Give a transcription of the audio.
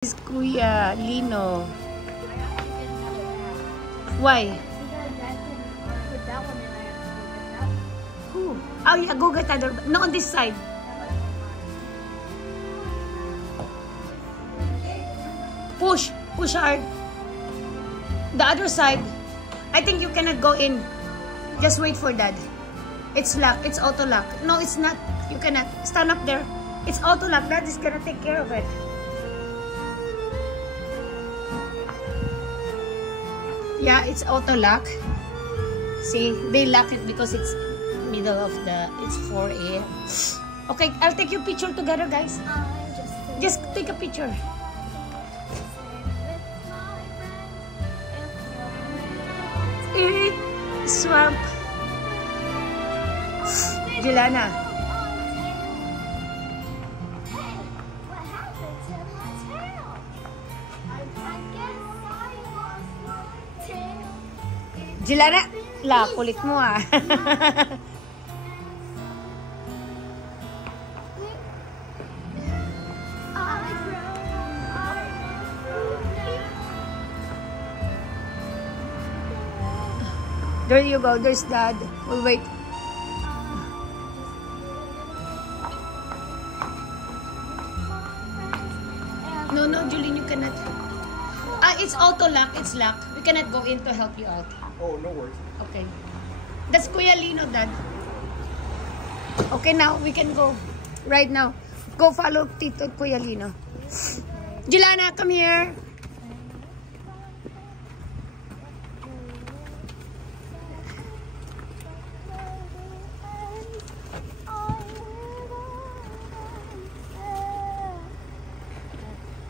This is Kuya Lino. Why? Who? Oh yeah, go get other. No, on this side. Push hard. The other side. I think you cannot go in. Just wait for that. It's locked. It's auto lock. No, it's not. You cannot. Stand up there. It's auto lock. That is gonna take care of it. Yeah, it's auto lock. See, they lock it because it's middle of the. It's 4 a.m. Okay, I'll take your picture together, guys. Just take a picture. Swamp. Juliana. Juliana, la, kulit mo ah. There you go. There's Dad. We'll wait. No, Julien, you cannot. It's auto lock. It's locked. We cannot go in to help you out. Oh, no worries. Okay. That's Kuya Lino, Dad. Okay, now we can go. Right now. Go follow Tito Kuya Lino. Juliana, come here.